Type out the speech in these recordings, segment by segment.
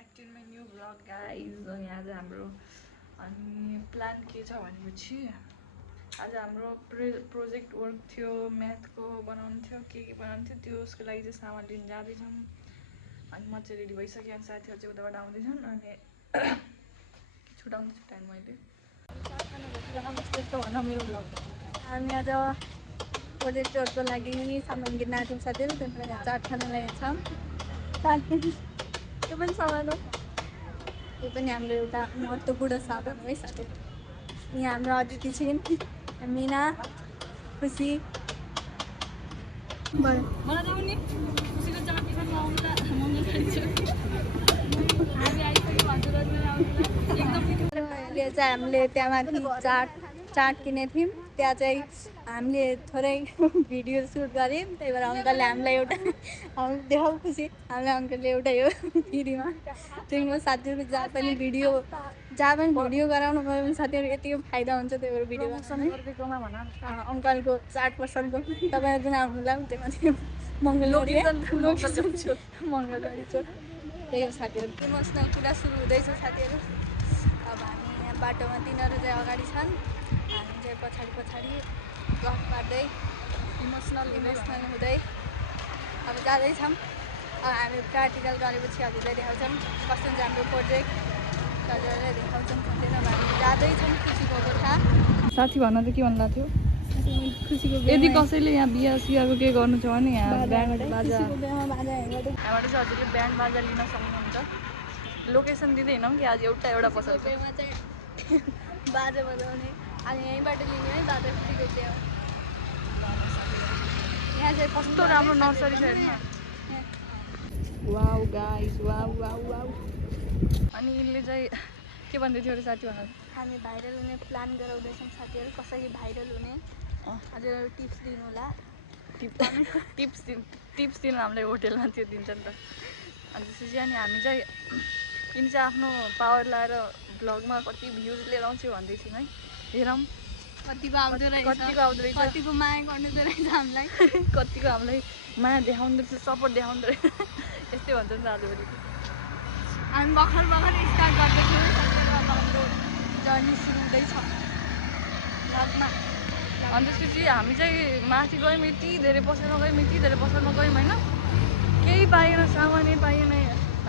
back to my new vlog guys. यहाँ चाहिँ हाम्रो अनि प्लान के छ भनेपछि आज हाम्रो प्रोजेक्ट वर्क थियो, म्याथको बनाउनु थियो, के बनाउनु थियो, त्यसको लागि चाहिँ सामान लिन जाँदैछौँ। अनि म चाहिँ रेडी भइसकेँ अनि साथीहरू चाहिँ उताबाट आउँदैछन् अनि छुटाउँदैछु टाइम मैले। हामी आज प्रोजेक्ट वर्कको लागि सामान किन्न आएको साथीहरू, त्यहाँबाट चाट खान लागेको छ। त्यो पनि सामान हो, यो पनि हाम्रो एउटा महत्त्वपूर्ण साधन हो है साथीहरू। यहाँ हाम्रो अतिथि छिन् मिना, खुसी। अहिले चाहिँ हामीले त्यहाँ माथि चाट किनेको थियौँ। त्यहाँ चाहिँ हामीले थोरै भिडियो सुट गऱ्यौँ, त्यही भएर अङ्कलले हामीलाई एउटा देखाउ खुसी, हामीलाई अङ्कलले एउटा यो फ्रीमा त्यही म साथीहरू जहाँ पनि भिडियो गराउनु गयो भने साथीहरू यतिको फाइदा हुन्छ। त्यही भएर भिडियो अङ्कलको चाट पसलको तपाईँहरू पनि आउनुलाई त्यो माथि मङ्गलबारी चोक। त्यही हो साथीहरू, इमोसनल कुरा सुरु हुँदैछ साथीहरू। अब हामी यहाँ बाटोमा तिनीहरू चाहिँ अगाडि छन्, हामी चाहिँ पछाडि गफ पार्दै इमोसनल हुँदै अब जाँदैछौँ। अब हामी प्र्याक्टिकल गरेपछि अब हुँदै देखाउँछौँ कस्तो हुन्छ हाम्रो प्रोजेक्ट, गरेर देखाउँछौँ। अब हामी जाँदैछौँ खुसीको गोठा। साथी भन्न त के भन्दा थियो, खुसीको यदि कसैले यहाँ बिहा सिहाको के गर्नु छ भने यहाँ ब्यान्ड बाजा, यहाँबाट यहाँबाट चाहिँ हजुरले ब्यान्ड बाजा लिन सक्नुहुन्छ। लोकेसन दिँदै हिँडौँ कि आज एउटा पसल छ चाहिँ बाजा बजाउने, अनि यहीँबाट लिने है बाजा खुसीको बिहा। यहाँ चाहिँ कस्तो राम्रो नर्सरी छ हेर्नु। Wow guys, wow wow wow. अनि यसले चाहिँ के भन्दै थियो अरे साथी भन। हामी भाइरल हुने प्लान गराउँदैछौँ साथीहरू, कसरी भाइरल हुने हजुर टिप्स दिनु होला। टिप्स दिनु हामीलाई होटेलमा त्यो दिन्छ नि त। अनि त्यसपछि अनि हामी चाहिँ यिनी चाहिँ आफ्नो पावर लाएर भ्लगमा कति भ्युज लिएर आउँछु भन्दै थियौँ है। हेरौँ कतिको आउँदो रहेछ, कतिको माया गर्नुहुँदो रहेछ हामीलाई, कतिको हामीलाई माया देखाउँदो रहेछ, सपोर्ट देखाउँदो रहेछ। यस्तै भन्छ नि त आजभोलि। हामी भर्खर स्टार्ट गर्दैछौँ, हाम्रो जर्नी सुरु हुँदैछ भ्लगमा। अनि त्यसपछि हामी चाहिँ माथि गयौँ, यति धेरै पसलमा गयौँ होइन, केही पाएन, सामानै पाएन।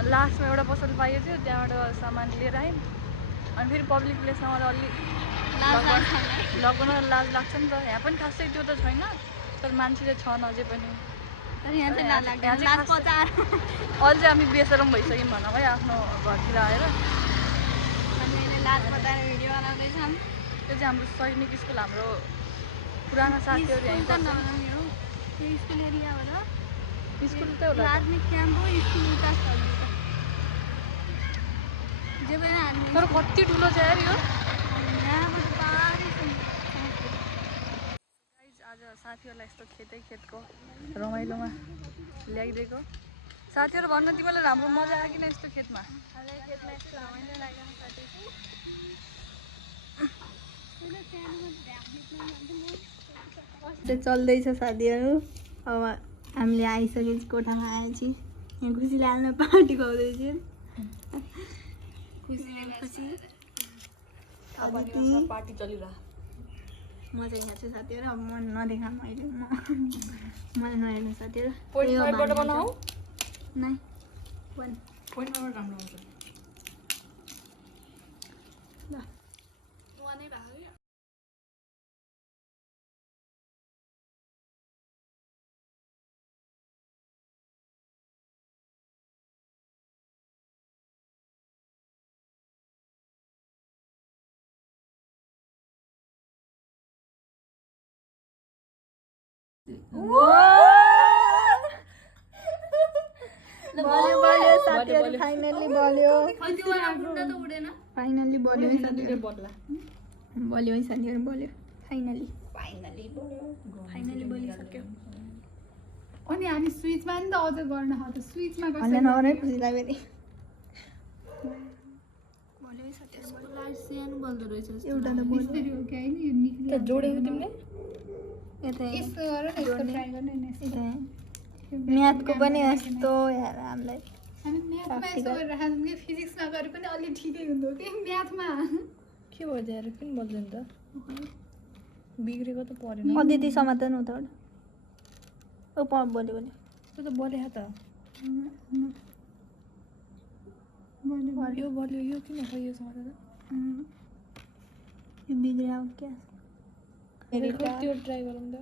लास्टमा एउटा पसल पाइएको थियो, त्यहाँबाट सामान लिएर आयौँ। अनि फेरि पब्लिक प्लेसमा मलाई अलि भ्लग बनाउन लाज लाग्छ नि त। यहाँ पनि खासै त्यो त छैन, तर मान्छे चाहिँ छन् अझै पनि। अहिले चाहिँ हामी बेसरम भइसक्यौँ भनौँ है आफ्नो घरतिर आएर। लाज बताएर भिडियो बनाउँदैछौँ। त्यो चाहिँ हाम्रो सैनिक स्कुल, हाम्रो पुरानो साथीहरू यहीँ पढ्छ। स्कुल एरियाबाट स्कुल त एउटा आर्मी क्याम्प हो, स्कुल उता छ जे पनि आर्मी। तर कति ठुलो छ यार यो। यहाँबाट पारै आज साथीहरूलाई यस्तो खेतको रमाइलोमा ल्याइदिएको। साथीहरू भन्न तिमीलाई राम्रो मजा आयो किन यस्तो खेतमा? खेतमा यस्तो रमाइलो लाग्यो साथी। चल्दैछ साथीहरू। अब हामीले आइसकेपछि कोठामा आएपछि यहाँ खुसीले हाल्न पार्टी खुवाउँदैछ। खुसी पार्टी चलिरह। म चाहिँ यहाँ चाहिँ साथीहरू अब म नदेखाऊँ अहिले, मलाई नहेर्नु साथीहरू। पोइन्ट बनाऊ नै पोइन्ट राम्रो हुन्छ। ल बल्यो साथीहरू, फाइनल्ली बल्यो है साथीहरू, फाइनल्ली बलिसक्यो। अनि हामी स्विचमा नि त अझ गर्न हो त, स्विचमा भन्ने नगर्नु खुसीलाई फेरि बल्यो है साथीहरू। सानो बल्दो रहेछ एउटा त बल्यो हो कि हैन, यो निक्ल्यो जोडेको तिमीले यता यस्तो गर न, यस्तो ट्राई गर्न नि। म्याथको पनि यस्तो यार हामीलाई हामी म्याथमा यसो गरेर खान्छौँ कि फिजिक्समा गरे पनि अलि ठिकै हुँदो कि म्याथमा के भयो त्यहाँ किन बोल्दैन त बिग्रेको त परेन अदिति समाधान हो त ओ बोल्यो बोल्यो त्यो त बोले त यो बोल्यो यो किन खै यो समाज यो बिग्रियो क्या त्यो ट्राई गरौँ त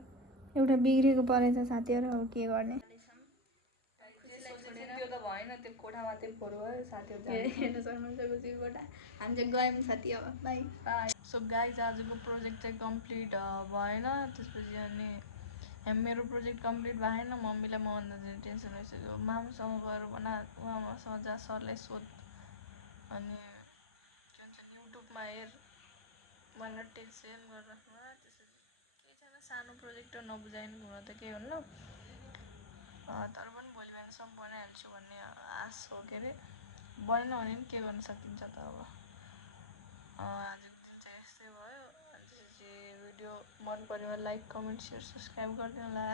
एउटा बिग्रेको परेछ साथीहरू अब के गर्ने त्यो त भएन त्यो कोठा मात्रै फोहोर भयो साथीहरू हेर्न सक्नुहुन्छ खुसी कोठा हामी चाहिँ गयौँ साथी अब बाई सो गाइज आजको प्रोजेक्ट चाहिँ कम्प्लिट भएन त्यसपछि अनि मेरो प्रोजेक्ट कम्प्लिट भएन मम्मीलाई मभन्दा धेरै टेन्सन भइसक्यो मामासँग गएर बना मामासँग जा सरलाई सोध अनि के भन्छ युट्युबमा हेर भनेर टेन्सन गरिराख्नु त्यसपछि केही छैन सानो प्रोजेक्ट हो नबुझाइनु हुन त केही हुन्न तर पनि भोलि बिहानसम्म बनाइहाल्छु भन्ने आश हो के अरे बनेन भने पनि के गर्न सकिन्छ त अब आजको दिन चाहिँ यस्तै भयो अनि त्यसपछि भिडियो मन पऱ्यो भने लाइक कमेन्ट सेयर सब्सक्राइब गरिदिनु होला